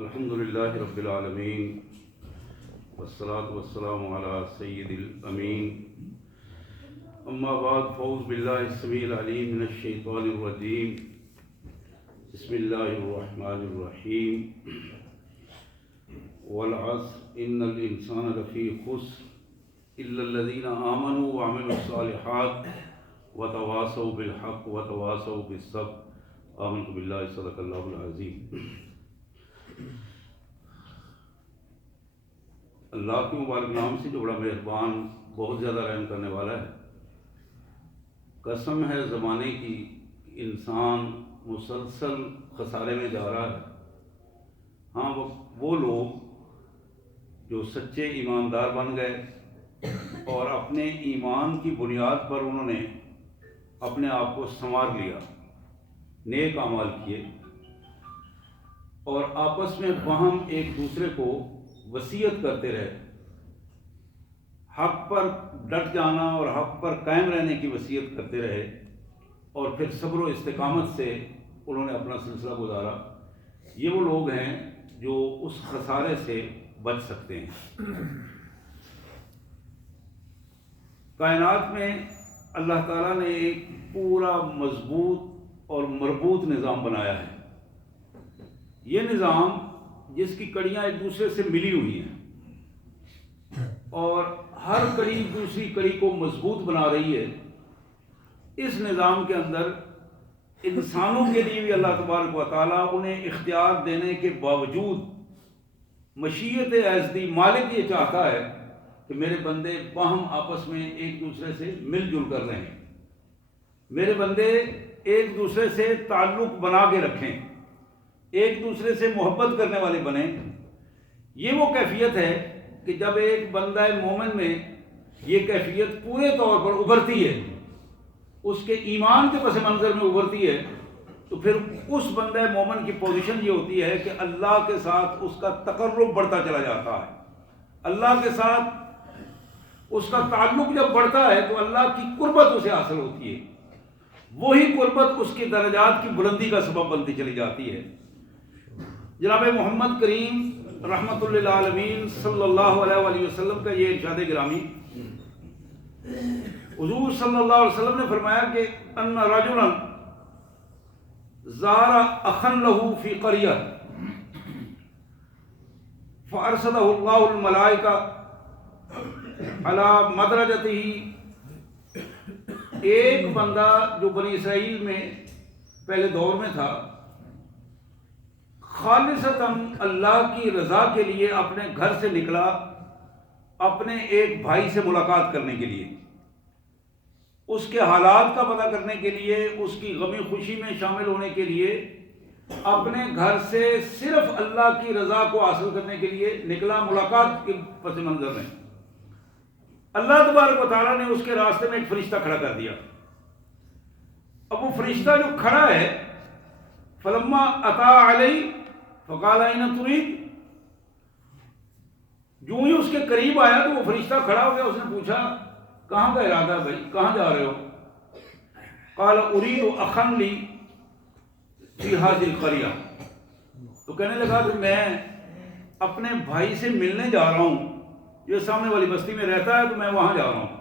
الحمد للہ رب العالمین والصلاة والسلام علی سید الامین اما بعد فاعوذ باللہ السمیع العلیم من الشیطان الرجیم بسم اللہ الرحمن الرحیم والعصر ان الانسان لفی خسر الا الذین آمنوا وعملوا الصالحات وتواصوا بالحق وتواصوا بالصبر آمنت باللہ صدق اللہ العظیم۔ اللہ کے مبارک نام سے جو بڑا مہربان، بہت زیادہ رحم کرنے والا ہے۔ قسم ہے زمانے کی، انسان مسلسل خسارے میں جا رہا ہے۔ ہاں، وہ لوگ جو سچے ایماندار بن گئے اور اپنے ایمان کی بنیاد پر انہوں نے اپنے آپ کو سنوار لیا، نیک اعمال کیے اور آپس میں باہم ایک دوسرے کو وصیت کرتے رہے، حق پر ڈٹ جانا اور حق پر قائم رہنے کی وصیت کرتے رہے، اور پھر صبر و استقامت سے انہوں نے اپنا سلسلہ گزارا۔ یہ وہ لوگ ہیں جو اس خسارے سے بچ سکتے ہیں۔ کائنات میں اللہ تعالیٰ نے ایک پورا مضبوط اور مربوط نظام بنایا ہے۔ یہ نظام جس کی کڑیاں ایک دوسرے سے ملی ہوئی ہیں اور ہر کڑی دوسری کڑی کو مضبوط بنا رہی ہے، اس نظام کے اندر انسانوں کے لیے بھی اللہ تبارک و تعالیٰ انہیں اختیار دینے کے باوجود مشیت ایزدی مالک یہ چاہتا ہے کہ میرے بندے باہم آپس میں ایک دوسرے سے مل جل کر رہیں، میرے بندے ایک دوسرے سے تعلق بنا کے رکھیں، ایک دوسرے سے محبت کرنے والے بنیں۔ یہ وہ کیفیت ہے کہ جب ایک بندہ مومن میں یہ کیفیت پورے طور پر ابھرتی ہے، اس کے ایمان کے پس منظر میں ابھرتی ہے، تو پھر اس بندہ مومن کی پوزیشن یہ ہوتی ہے کہ اللہ کے ساتھ اس کا تقرب بڑھتا چلا جاتا ہے۔ اللہ کے ساتھ اس کا تعلق جب بڑھتا ہے تو اللہ کی قربت اسے حاصل ہوتی ہے، وہی قربت اس کی درجات کی بلندی کا سبب بنتی چلی جاتی ہے۔ جناب محمد کریم رحمۃ للعالمین صلی اللہ علیہ وآلہ وسلم کا یہ ارشاد گرامی، حضور صلی اللہ علیہ وسلم نے فرمایا کہ ان رجلا زار اخا له فی قریہ فارسلہ اللہ الملائکہ علی مدرجتہ۔ ایک بندہ جو بنی اسرائیل میں پہلے دور میں تھا، خالصتاً اللہ کی رضا کے لیے اپنے گھر سے نکلا، اپنے ایک بھائی سے ملاقات کرنے کے لیے، اس کے حالات کا پتہ کرنے کے لیے، اس کی غمی خوشی میں شامل ہونے کے لیے، اپنے گھر سے صرف اللہ کی رضا کو حاصل کرنے کے لیے نکلا، ملاقات کے پس منظر میں۔ اللہ تبارک و تعالیٰ نے اس کے راستے میں ایک فرشتہ کھڑا کر دیا۔ اب وہ فرشتہ جو کھڑا ہے، فلما اتا علیہ فقال این ترید، جو ہی اس کے قریب آیا تو وہ فرشتہ کھڑا ہو گیا، اس نے پوچھا کہاں کا ارادہ ہے بھائی، کہاں جا رہے ہو؟ قال ارید اخا لی فی ہذہ القریہ، تو کہنے لگا کہ میں اپنے بھائی سے ملنے جا رہا ہوں، جو سامنے والی بستی میں رہتا ہے، تو میں وہاں جا رہا ہوں۔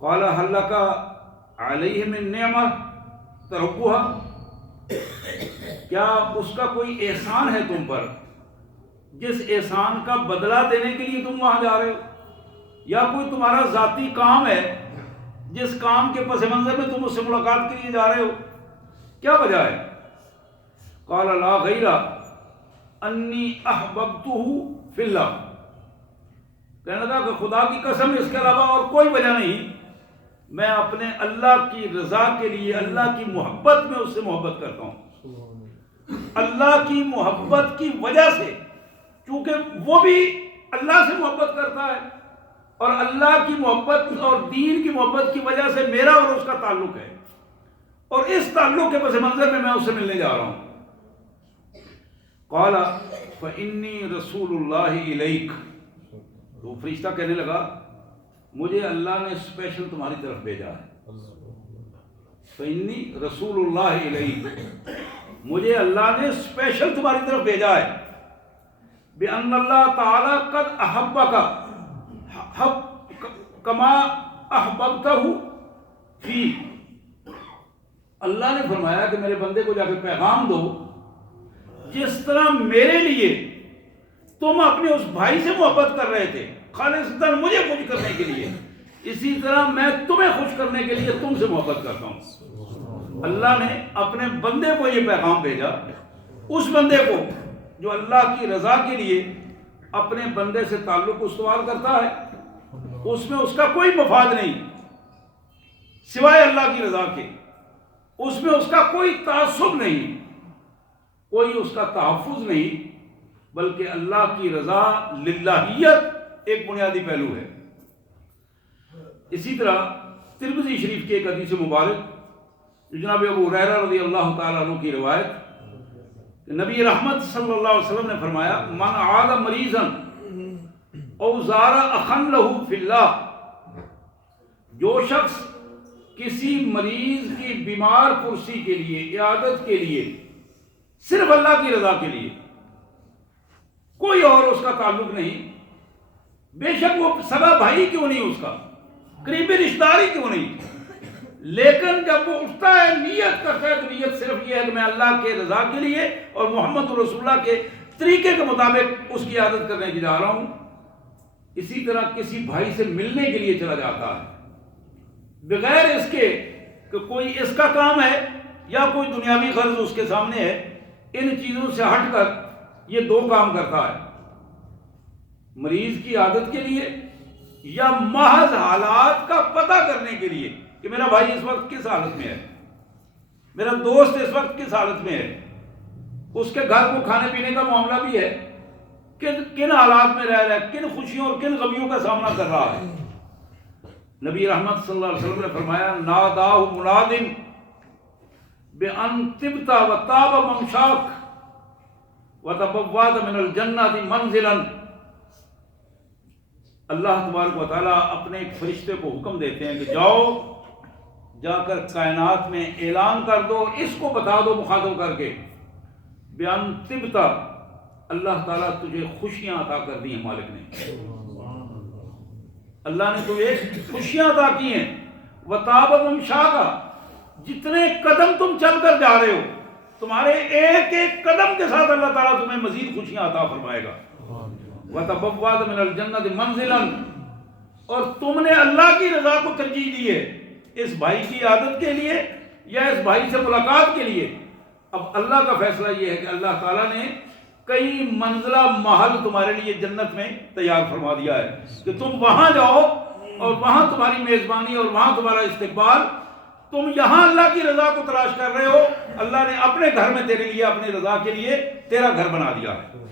قال هل لک علیہ من نعمہ ترکوها، کیا اس کا کوئی احسان ہے تم پر جس احسان کا بدلہ دینے کے لیے تم وہاں جا رہے ہو، یا کوئی تمہارا ذاتی کام ہے جس کام کے پس منظر میں تم اس سے ملاقات کے لیے جا رہے ہو، کیا وجہ ہے؟ قال لا غیر انی احببتہ فی اللہ، کہنے لگا کہ خدا کی قسم اس کے علاوہ اور کوئی وجہ نہیں، میں اپنے اللہ کی رضا کے لیے، اللہ کی محبت میں اس سے محبت کرتا ہوں۔ اللہ کی محبت کی وجہ سے، چونکہ وہ بھی اللہ سے محبت کرتا ہے اور اللہ کی محبت اور دین کی محبت کی وجہ سے میرا اور اس کا تعلق ہے، اور اس تعلق کے پس منظر میں اس سے ملنے جا رہا ہوں۔ قال فإنی رسول اللہ الیک، تو فرشتہ کہنے لگا مجھے اللہ نے اسپیشل تمہاری طرف بھیجا ہے۔ فإنی رسول اللہ الیک، مجھے اللہ نے اسپیشل تمہاری طرف بھیجا ہے، بِأَنَّ اللَّهَ تَعَالَى قَدْ أَحَبَّكَ كَمَا أَحْبَبْتَهُ فِي۔ اللہ نے فرمایا کہ میرے بندے کو جا کے پیغام دو، جس طرح میرے لیے تم اپنے اس بھائی سے محبت کر رہے تھے خالصتاً مجھے خوش کرنے کے لیے، اسی طرح میں تمہیں خوش کرنے کے لیے تم سے محبت کرتا ہوں۔ اللہ نے اپنے بندے کو یہ پیغام بھیجا، اس بندے کو جو اللہ کی رضا کے لیے اپنے بندے سے تعلق استوار کرتا ہے، اس میں اس کا کوئی مفاد نہیں سوائے اللہ کی رضا کے، اس میں اس کا کوئی تعصب نہیں، کوئی اس کا تحفظ نہیں، بلکہ اللہ کی رضا للہیت ایک بنیادی پہلو ہے۔ اسی طرح ترمذی شریف کے ایک حدیث مبارک جو جناب ابو ہریرہ رضی اللہ تعالیٰ عنہ کی روایت، کہ نبی رحمت صلی اللہ علیہ وسلم نے فرمایا، من عاد مریضا او زار اخا لہ فی اللہ، جو شخص کسی مریض کی بیمار پرسی کے لیے، عیادت کے لیے، صرف اللہ کی رضا کے لیے، کوئی اور اس کا تعلق نہیں، بے شک وہ سگا بھائی کیوں نہیں، اس کا قریبی رشتہ دار ہی کیوں نہیں، لیکن جب وہ اٹھتا ہے نیت کرتا ہے تو نیت صرف یہ ہے کہ میں اللہ کے رضا کے لیے اور محمد رسول اللہ کے طریقے کے مطابق اس کی عادت کرنے کی جا رہا ہوں، اسی طرح کسی بھائی سے ملنے کے لیے چلا جاتا ہے بغیر اس کے کہ کوئی اس کا کام ہے یا کوئی دنیاوی غرض اس کے سامنے ہے، ان چیزوں سے ہٹ کر یہ دو کام کرتا ہے، مریض کی عادت کے لیے یا محض حالات کا پتہ کرنے کے لیے کہ میرا بھائی اس وقت کس حالت میں ہے، میرا دوست اس وقت کس حالت میں ہے، اس کے گھر کو کھانے پینے کا معاملہ بھی ہے، کن حالات میں رہ رہا ہے، کن خوشیوں اور کن غمیوں کا سامنا کر رہا ہے۔ نبی رحمت صلی اللہ علیہ وسلم نے فرمایا، ناداہ مناد بأن طبت وطاب ممشاک وتبوأت من الجنۃ منزلا۔ اللہ تبارک و تعالیٰ اپنے ایک فرشتے کو حکم دیتے ہیں کہ جاؤ، جا کر کائنات میں اعلان کر دو، اس کو بتا دو مخاطب کر کے، بأن طبت، اللہ تعالیٰ تجھے خوشیاں عطا کر دی ہیں، مالک نے، اللہ نے تجھے خوشیاں عطا کی ہیں، وطاب ممشاک، جتنے قدم تم چل کر جا رہے ہو، تمہارے ایک ایک قدم کے ساتھ اللہ تعالیٰ تمہیں مزید خوشیاں عطا فرمائے گا، وَتَبَوَّأْتَ مِنَ الْجَنَّةِ مَنزِلًا، اور تم نے اللہ کی رضا کو ترجیح دی ہے اس بھائی کی عادت کے لیے یا اس بھائی سے ملاقات کے لیے۔ اب اللہ کا فیصلہ یہ ہے کہ اللہ تعالیٰ نے کئی منزلہ محل تمہارے لیے جنت میں تیار فرما دیا ہے کہ تم وہاں جاؤ اور وہاں تمہاری میزبانی اور وہاں تمہارا استقبال، تم یہاں اللہ کی رضا کو تلاش کر رہے ہو، اللہ نے اپنے گھر میں تیرے لیے اپنی رضا کے لیے تیرا گھر بنا دیا ہے۔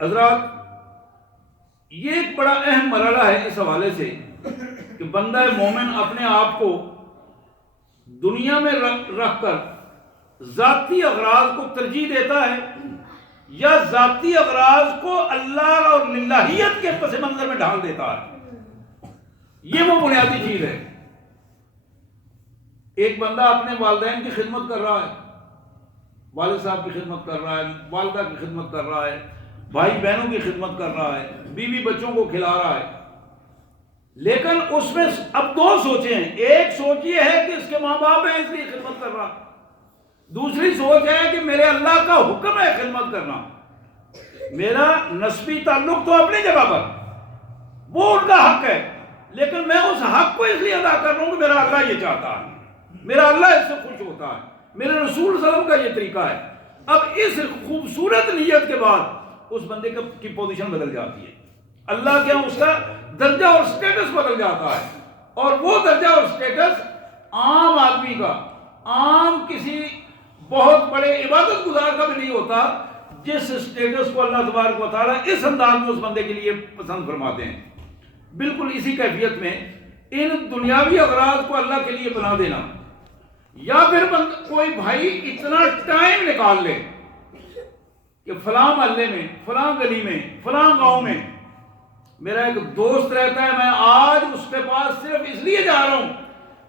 حضرات، یہ ایک بڑا اہم مرحلہ ہے اس حوالے سے کہ بندہ مومن اپنے آپ کو دنیا میں رکھ کر ذاتی اغراض کو ترجیح دیتا ہے یا ذاتی اغراض کو اللہ اور للہیت کے پس منظر میں ڈھال دیتا ہے۔ یہ وہ بنیادی چیز ہے۔ ایک بندہ اپنے والدین کی خدمت کر رہا ہے، والد صاحب کی خدمت کر رہا ہے، والدہ کی خدمت کر رہا ہے، بھائی بہنوں کی خدمت کر رہا ہے، بیوی بچوں کو کھلا رہا ہے، لیکن اس میں اب دو سوچیں ہیں، ایک سوچ یہ ہے کہ اس کے ماں باپ ہیں اس لیے خدمت کر رہا، دوسری سوچ ہے کہ میرے اللہ کا حکم ہے خدمت کرنا، میرا نسبی تعلق تو اپنی جگہ پر، وہ ان کا حق ہے، لیکن میں اس حق کو اس لیے ادا کر رہا ہوں کہ میرا اللہ یہ چاہتا ہے، میرا اللہ اس سے خوش ہوتا ہے، میرے رسول صلی اللہ علیہ وسلم کا یہ طریقہ ہے۔ اب اس خوبصورت نیت کے بعد اس بندے کی پوزیشن بدل جاتی ہے، اللہ کے ہاں اس کا درجہ اور سٹیٹس بدل جاتا ہے، اور وہ درجہ اور سٹیٹس عام آدمی کا، عام کسی بہت بڑے عبادت گزار کا بھی نہیں ہوتا، جس سٹیٹس کو اللہ تبارک و تعالیٰ اس انداز میں اس بندے کے لیے پسند فرماتے ہیں۔ بالکل اسی کیفیت میں ان دنیاوی اغراض کو اللہ کے لیے بنا دینا، یا پھر کوئی بھائی اتنا ٹائم نکال لے کہ فلاں محلے میں، فلاں گلی میں، فلاں گاؤں میں میرا ایک دوست رہتا ہے، میں آج اس کے پاس صرف اس لیے جا رہا ہوں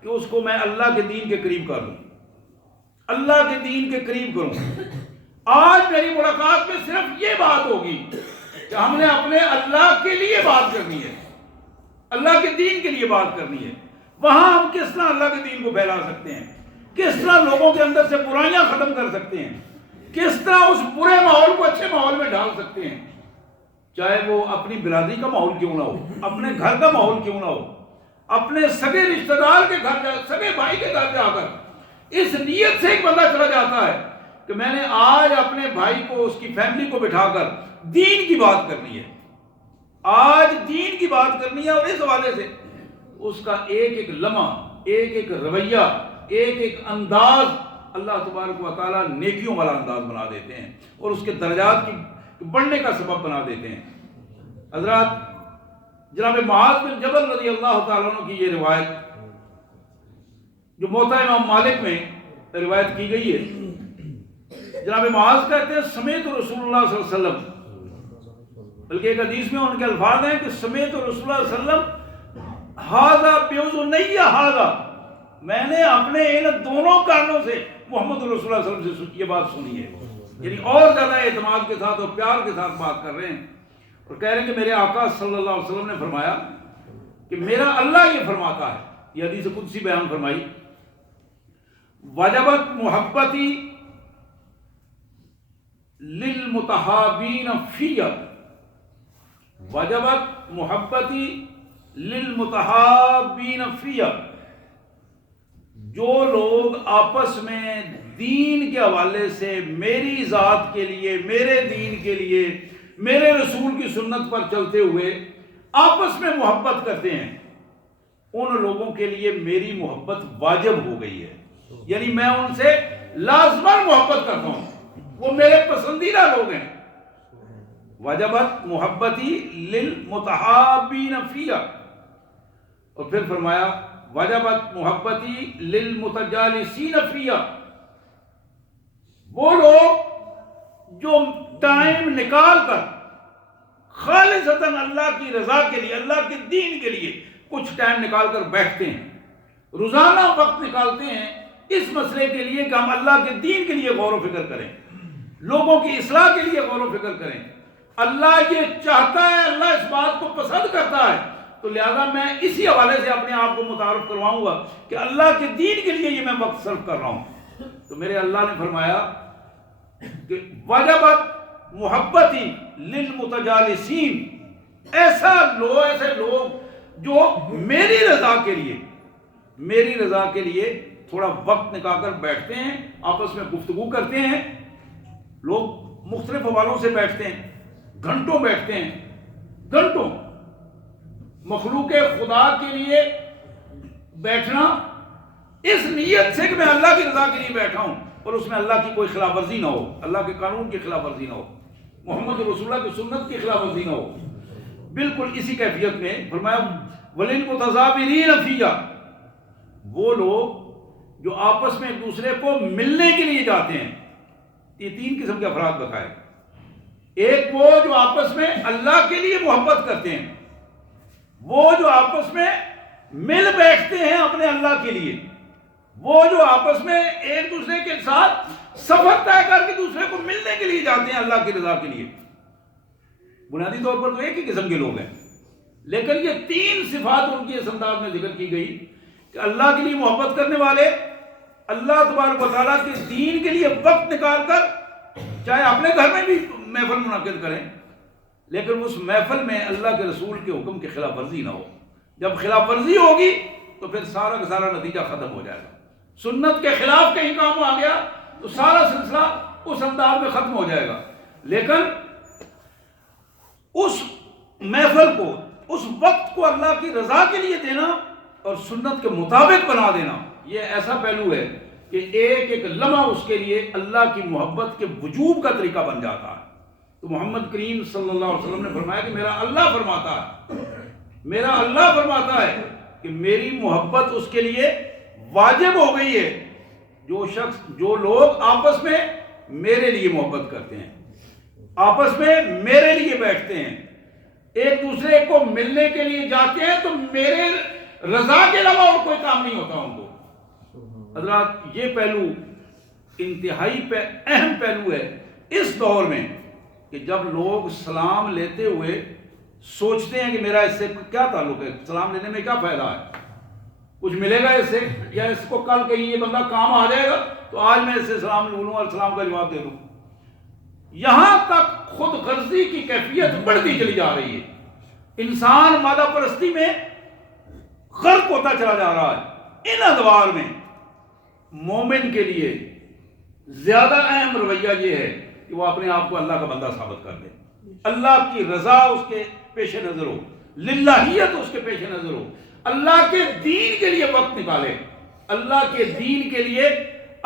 کہ اس کو میں اللہ کے دین کے قریب کر دوں، اللہ کے دین کے قریب کروں. آج میری ملاقات میں صرف یہ بات ہوگی کہ ہم نے اپنے اللہ کے لیے بات کرنی ہے, اللہ کے دین کے لیے بات کرنی ہے. وہاں ہم کس طرح اللہ کے دین کو پھیلا سکتے ہیں, کس طرح لوگوں کے اندر سے برائیاں ختم کر سکتے ہیں, کس طرح اس برے ماحول کو اچھے ماحول میں ڈال سکتے ہیں, چاہے وہ اپنی برادری کا ماحول کیوں نہ ہو, اپنے گھر کا ماحول کیوں نہ ہو, اپنے سگے رشتہ دار کے گھر سگے بھائی کے گھر جا کر اس نیت سے ایک بندہ چلا جاتا ہے کہ میں نے آج اپنے بھائی کو, اس کی فیملی کو بٹھا کر دین کی بات کرنی ہے, آج دین کی بات کرنی ہے. اور اس حوالے سے اس کا ایک ایک لمحہ, ایک ایک رویہ, ایک ایک انداز اللہ تبارک و تعالیٰ نیکیوں والا انداز بنا دیتے ہیں اور اس کے درجات کی بڑھنے کا سبب بنا دیتے ہیں. حضرات, جناب معاذ بن جبل رضی اللہ تعالیٰ عنہ کی یہ روایت جو موطا امام مالک میں روایت کی گئی ہے, جناب معاذ کہتے ہیں سمیت رسول اللہ صلی اللہ علیہ وسلم, بلکہ ایک حدیث میں ان کے الفاظ ہیں کہ سمیت رسول اللہ صلی اللہ علیہ وسلم ہاذا بیوزنی ہاذا, میں نے اپنے ان دونوں کانوں سے محمد رسول اللہ صلی اللہ علیہ وسلم سے یہ بات سنی ہے. یعنی اور زیادہ اعتماد کے ساتھ اور پیار کے ساتھ بات کر رہے ہیں اور کہہ رہے ہیں کہ میرے آقا صلی اللہ علیہ وسلم نے فرمایا کہ میرا اللہ یہ فرماتا ہے, یہ حدیث قدسی بیان فرمائی, وجبت محبتی للمتحابین فی, وجبت محبتی للمتحابین فی, جو لوگ آپس میں دین کے حوالے سے میری ذات کے لیے, میرے دین کے لیے, میرے رسول کی سنت پر چلتے ہوئے آپس میں محبت کرتے ہیں, ان لوگوں کے لیے میری محبت واجب ہو گئی ہے. یعنی میں ان سے لازماً محبت کرتا ہوں, وہ میرے پسندیدہ لوگ ہیں. وجبت محبتی للمتحابین فی, اور پھر فرمایا وجبت محبتی للمتجالسین فی, وہ لوگ جو ٹائم نکال کر خالصتاً اللہ کی رضا کے لیے, اللہ کے دین کے لیے کچھ ٹائم نکال کر بیٹھتے ہیں, روزانہ وقت نکالتے ہیں اس مسئلے کے لیے کہ ہم اللہ کے دین کے لیے غور و فکر کریں, لوگوں کی اصلاح کے لیے غور و فکر کریں. اللہ یہ چاہتا ہے, اللہ اس بات کو پسند کرتا ہے, تو لہذا میں اسی حوالے سے اپنے آپ کو متعارف کرواؤں گا کہ اللہ کے دین کے لیے یہ میں وقت صرف کر رہا ہوں. تو میرے اللہ نے فرمایا کہ وجبت محبتی للمتجالسین, ایسے لوگ جو میری رضا کے لیے تھوڑا وقت نکال کر بیٹھتے ہیں, آپس میں گفتگو کرتے ہیں. لوگ مختلف حوالوں سے بیٹھتے ہیں, گھنٹوں بیٹھتے ہیں, گھنٹوں. مخلوق خدا کے لیے بیٹھنا اس نیت سے کہ میں اللہ کی رضا کے لیے بیٹھا ہوں اور اس میں اللہ کی کوئی خلاف ورزی نہ ہو, اللہ کے قانون کی خلاف ورزی نہ ہو, محمد رسول اللہ کی سنت کی خلاف ورزی نہ ہو. بالکل اسی کیفیت میں فرمایا وَلِلْمُتَظَابِرِينَ فِيَّ, وہ لوگ جو آپس میں ایک دوسرے کو ملنے کے لیے جاتے ہیں. یہ تین قسم کے افراد بتائے. ایک وہ جو آپس میں اللہ کے لیے محبت کرتے ہیں, وہ جو آپس میں مل بیٹھتے ہیں اپنے اللہ کے لیے, وہ جو آپس میں ایک دوسرے کے ساتھ سفر طے کر کے دوسرے کو ملنے کے لیے جاتے ہیں اللہ کی رضا کے لیے. بنیادی طور پر تو ایک ہی قسم کے لوگ ہیں, لیکن یہ تین صفات ان کی اس انداز میں ذکر کی گئی کہ اللہ کے لیے محبت کرنے والے, اللہ تبارک و تعالیٰ کے دین کے لیے وقت نکال کر چاہے اپنے گھر میں بھی محفل منعقد کریں, لیکن اس محفل میں اللہ کے رسول کے حکم کی خلاف ورزی نہ ہو. جب خلاف ورزی ہوگی تو پھر سارا کا سارا نتیجہ ختم ہو جائے گا. سنت کے خلاف کہیں کام آ گیا تو سارا سلسلہ اس انداز میں ختم ہو جائے گا. لیکن اس محفل کو, اس وقت کو اللہ کی رضا کے لیے دینا اور سنت کے مطابق بنا دینا, یہ ایسا پہلو ہے کہ ایک ایک لمحہ اس کے لیے اللہ کی محبت کے وجوب کا طریقہ بن جاتا ہے. تو محمد کریم صلی اللہ علیہ وسلم نے فرمایا کہ میرا اللہ فرماتا ہے کہ میری محبت اس کے لیے واجب ہو گئی ہے. جو لوگ آپس میں میرے لیے محبت کرتے ہیں, آپس میں میرے لیے بیٹھتے ہیں, ایک دوسرے کو ملنے کے لیے جاتے ہیں, تو میرے رضا کے علاوہ اور کوئی کام نہیں ہوتا ان کو. حضرات, یہ پہلو انتہائی اہم پہلو ہے اس دور میں کہ جب لوگ سلام لیتے ہوئے سوچتے ہیں کہ میرا اس سے کیا تعلق ہے، سلام لینے میں کیا فائدہ ہے، کچھ ملے گا اس سے، یا اس کو کل کہیں یہ بندہ کام آ جائے گا تو آج میں اس سے سلام لوں اور سلام کا جواب دے دوں. یہاں تک خود غرضی کی کیفیت بڑھتی چلی جا رہی ہے، انسان مادہ پرستی میں غرق ہوتا چلا جا رہا ہے. ان ادوار میں مومن کے لیے زیادہ اہم رویہ یہ ہے کہ وہ اپنے آپ کو اللہ کا بندہ ثابت کر دے، اللہ کی رضا اس کے پیش نظر ہو، للہیت اس کے پیش نظر ہو، اللہ کے دین کے لیے وقت نکالے، اللہ کے دین کے لیے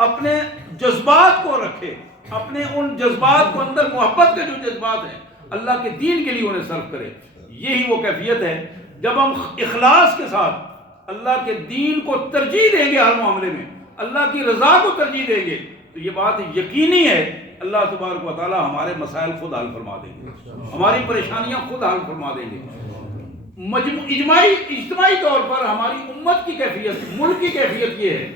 اپنے جذبات کو رکھے، اپنے ان جذبات کو اندر محبت کے جو جذبات ہیں اللہ کے دین کے لیے انہیں صرف کرے. یہی وہ کیفیت ہے جب ہم اخلاص کے ساتھ اللہ کے دین کو ترجیح دیں گے، ہر معاملے میں اللہ کی رضا کو ترجیح دیں گے، تو یہ بات یقینی ہے اللہ تبارک و تعالی ہمارے مسائل خود حل فرما دیں گے، ہماری پریشانیاں خود حل فرما دیں گے. اجتماعی طور پر ہماری امت کی کیفیت، ملک کی کیفیت یہ ہے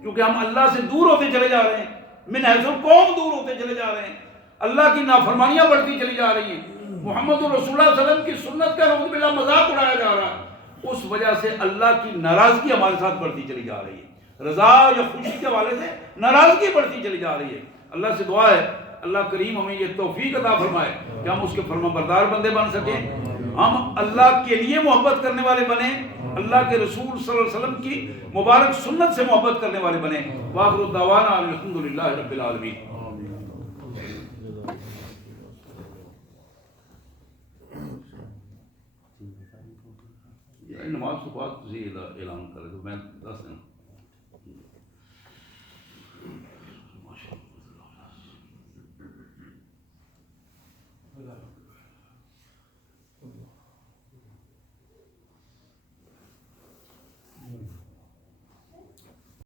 کیونکہ ہم اللہ سے دور ہوتے چلے جا رہے ہیں، من حیث القوم دور ہوتے چلے جا رہے ہیں، اللہ کی نافرمانیاں بڑھتی چلی جا رہی ہیں، محمد رسول اللہ صلی اللہ علیہ وسلم کی سنت کا نعوذ باللہ مذاق اڑایا جا رہا ہے. اس وجہ سے اللہ کی ناراضگی ہمارے ساتھ بڑھتی چلی جا رہی ہے، رضا یا خوشی کے حوالے سے ناراضگی بڑھتی چلی جا رہی ہے. اللہ سے دعا ہے اللہ کریم ہمیں یہ توفیق عطا فرمائے کہ ہم اس کے فرما بردار بندے بن سکیں، ہم اللہ کے لیے محبت کرنے والے بنیں، اللہ کے رسول صلی اللہ علیہ وسلم کی مبارک سنت سے محبت کرنے والے بنیں. وآخر دعوانا الحمدللہ رب العالمین. نماز کے بعد اعلان کرے تو میں 10 دن